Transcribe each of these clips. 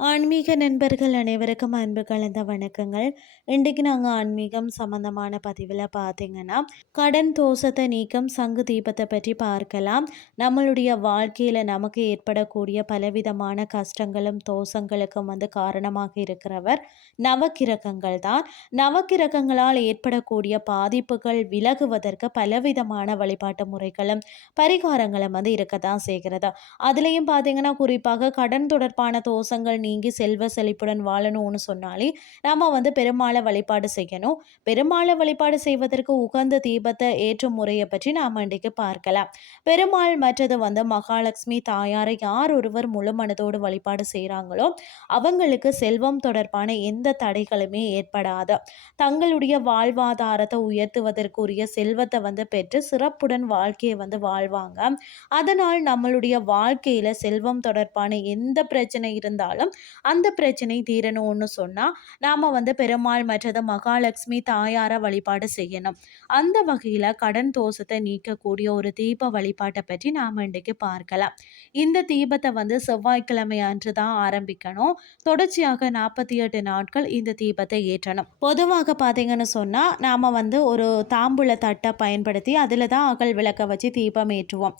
ஆன்மீக நண்பர்கள் அனைவருக்கும் அன்பு கலந்த வணக்கங்கள். இன்றைக்கு நாங்கள் ஆன்மீகம் சம்மந்தமான பதிவில் பார்த்தீங்கன்னா கடன் தோஷத்தை நீக்கம் சங்கு தீபத்தை பற்றி பார்க்கலாம். நம்மளுடைய வாழ்க்கையில் நமக்கு ஏற்படக்கூடிய பலவிதமான கஷ்டங்களும் தோஷங்களுக்கும் வந்து காரணமாக இருக்கிறவர் நவக்கிரகங்கள் தான். நவக்கிரகங்களால் ஏற்படக்கூடிய பாதிப்புகள் விலகுவதற்கு பலவிதமான வழிபாட்டு முறைகளும் பரிகாரங்களும் வந்து இருக்க தான் செய்கிறது. அதுலேயும் பார்த்தீங்கன்னா குறிப்பாக கடன் தொடர்பான தோஷங்கள் நீங்கி செல்வ செழிப்புடன் வாழணும்னு சொன்னாலே நாம் வந்து பெருமாளை வழிபாடு செய்யணும். பெருமாளை வழிபாடு செய்வதற்கு உகந்த தீபத்தை ஏற்றும் முறையை பற்றி நாம் இன்றைக்கு பார்க்கலாம். பெருமாள் மற்றது வந்து மகாலட்சுமி தாயாரை யார் ஒருவர் முழு மனதோடு வழிபாடு செய்கிறாங்களோ அவங்களுக்கு செல்வம் தொடர்பான எந்த தடைகளுமே ஏற்படாது. தங்களுடைய வாழ்வாதாரத்தை உயர்த்துவதற்குரிய செல்வத்தை வந்து பெற்று சிறப்புடன் வாழ்க்கையை வந்து வாழ்வாங்க. அதனால் நம்மளுடைய வாழ்க்கையில் செல்வம் தொடர்பான எந்த பிரச்சனை இருந்தாலும் அந்த பிரச்சனை தீரணும்னு சொன்னால் நாம் வந்து பெருமாள் மற்றது மகாலட்சுமி தாயாரை வழிபாடு செய்யணும். அந்த வகையில் கடன் தோஷத்தை நீக்கக்கூடிய ஒரு தீப வழிபாட்டை பற்றி நாம் இன்றைக்கு பார்க்கலாம். இந்த தீபத்தை வந்து செவ்வாய்க்கிழமை அன்று தான் ஆரம்பிக்கணும். தொடர்ச்சியாக நாற்பத்தி எட்டு நாட்கள் இந்த தீபத்தை ஏற்றணும். பொதுவாக பார்த்தீங்கன்னு சொன்னால் நாம் வந்து ஒரு தாம்பூல தட்டை பயன்படுத்தி அதில் தான் அகல் விளக்க வச்சு தீபம் ஏற்றுவோம்.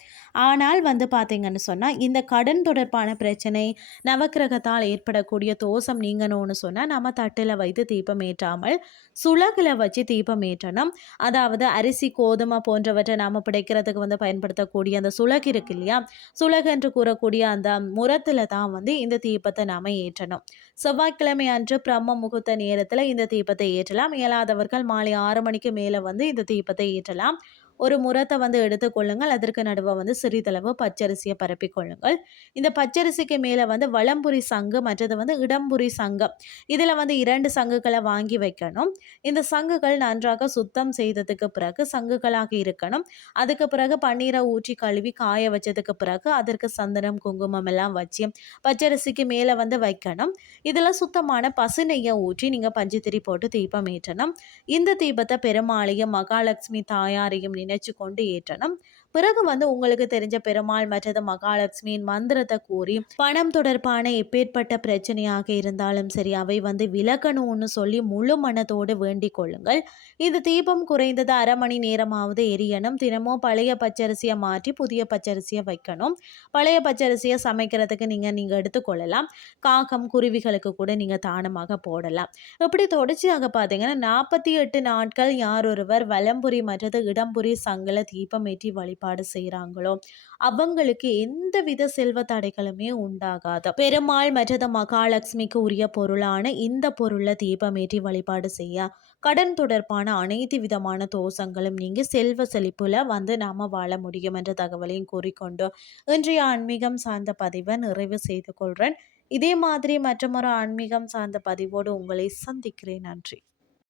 ஆனால் வந்து பார்த்தீங்கன்னு சொன்னால் இந்த கடன் தொடர்பான பிரச்சனை நவக்கிரகத்தால் ஏற்படக்கூடிய தோஷம் நீங்கணும்னு சொன்னால் நம்ம தட்டில் வைத்து தீபம் ஏற்றாமல் சுலகில் வச்சு தீபம் ஏற்றணும். அதாவது அரிசி கோதுமை போன்றவற்றை நாம் பிடைக்கிறதுக்கு வந்து பயன்படுத்தக்கூடிய அந்த சுலகு இருக்கு இல்லையா? சுலகு என்று கூறக்கூடிய அந்த முரத்தில் தான் வந்து இந்த தீபத்தை நாம் ஏற்றணும். செவ்வாய்க்கிழமை அன்று பிரம்ம முகூர்த்த நேரத்தில் இந்த தீபத்தை ஏற்றலாம். இயலாதவர்கள் மாலை ஆறு மணிக்கு மேலே வந்து இந்த தீபத்தை ஏற்றலாம். ஒரு முரத்தை வந்து எடுத்துக்கொள்ளுங்கள் அதற்கு நடுவே வந்து சிறிதளவு பச்சரிசியை பரப்பிக்கொள்ளுங்கள் இந்த பச்சரிசிக்கு மேலே வந்து வளம்புரி சங்கு மற்றது வந்து இடம்புரி சங்கம். இதில் வந்து இரண்டு சங்குகளை வாங்கி வைக்கணும். இந்த சங்குகள் நன்றாக சுத்தம் செய்ததுக்கு பிறகு சங்குகளாக இருக்கணும். அதுக்கு பிறகு பன்னீரை ஊற்றி கழுவி காய வச்சதுக்கு பிறகு அதற்கு சந்தனம் குங்குமம் எல்லாம் வச்சு பச்சரிசிக்கு மேலே வந்து வைக்கணும். இதில் சுத்தமான பசு நெய்யை ஊற்றி நீங்கள் பஞ்சுத்திரி போட்டு தீபம் ஏற்றணும். இந்த தீபத்தை பெருமாளையும் மகாலட்சுமி தாயாரையும் நினைச்சு கொண்டு ஏற்றணும் பிறகு வந்து உங்களுக்கு தெரிஞ்ச பெருமாள் மற்றது மகாலட்சுமியின் மந்திரத்தை கூறி பணம் தொடர்பான எப்பேற்பட்ட பிரச்சனையாக இருந்தாலும் சரி அவை வந்து விலகணும்னு சொல்லி முழு மனத்தோடு வேண்டிக் கொள்ளுங்கள். இந்த தீபம் குறைந்தது அரை மணி நேரமாவது எரியணும். தினமும் பழைய பச்சரிசியை மாற்றி புதிய பச்சரிசியை வைக்கணும். பழைய பச்சரிசியை சமைக்கிறதுக்கு நீங்கள் நீங்கள் எடுத்துக்கொள்ளலாம் காகம் குருவிகளுக்கு கூட நீங்கள் தானமாக போடலாம். இப்படி தொடர்ச்சியாக பார்த்தீங்கன்னா நாற்பத்தி எட்டு நாட்கள் யார் ஒருவர் வலம்புரி மற்றது இடம்புரி சங்கல தீபம் ஏற்றி வழி வழிபாடு செய்கிறாங்களோ அவங்களுக்கு எந்த வித செல்வ தடைகளுமே உண்டாகாது. பெருமாள் மற்றது மகாலட்சுமிக்கு உரிய பொருளான இந்த பொருளை தீபமேற்றி வழிபாடு செய்ய கடன் தொடர்பான அனைத்து விதமான தோஷங்களும் நீங்க செல்வ செழிப்புல வந்து நாம வாழ முடியும் என்ற தகவலையும் கூறிக்கொண்டு இன்றைய ஆன்மீகம் சார்ந்த பதிவை நிறைவு செய்து கொள்றேன். இதே மாதிரி மற்றொரு ஆன்மீகம் சார்ந்த பதிவோடு உங்களை சந்திக்கிறேன். நன்றி.